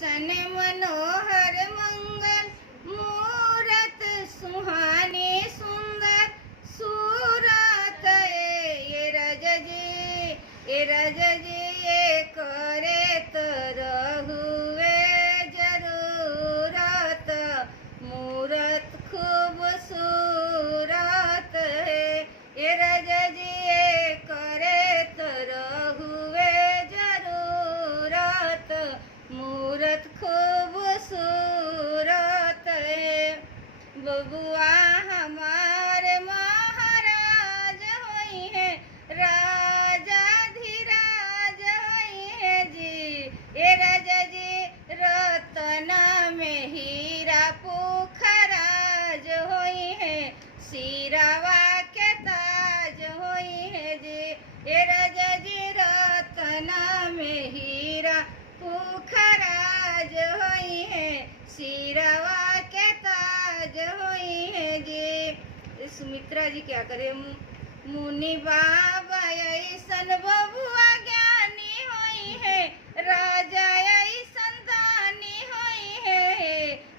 ऐसन मनोहर मंगल मूरत सुहानी सुंदर सूरत ये रज जी ये करे तो रहुए जरूरत मूरत खूबसूरत है ये रज जी ये करे तो रहुए जरूरत मूरत खूबसूरत है बबुआ हमारे महाराज होई है राजा धीराज होई है जी ये राजा जी रतना में हीरा पुखराज होई है सिरावा के ताज होई है जी ये राजा जी रतना में हीरा पुखराज होई है सिरावा के ताज होई है जी। सुमित्रा जी क्या करे मुनि बाबा ऐसन बबुआ ज्ञानी होई है राजा ऐसन दानी होई है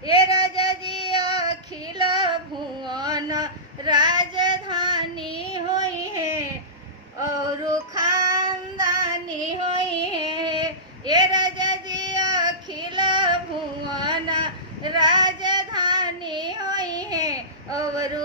ये राजा जी अखिल भुवन राजधानी होई है और खानदानी होई है ये राजा जी अखिल भुवन राजधानी होई है और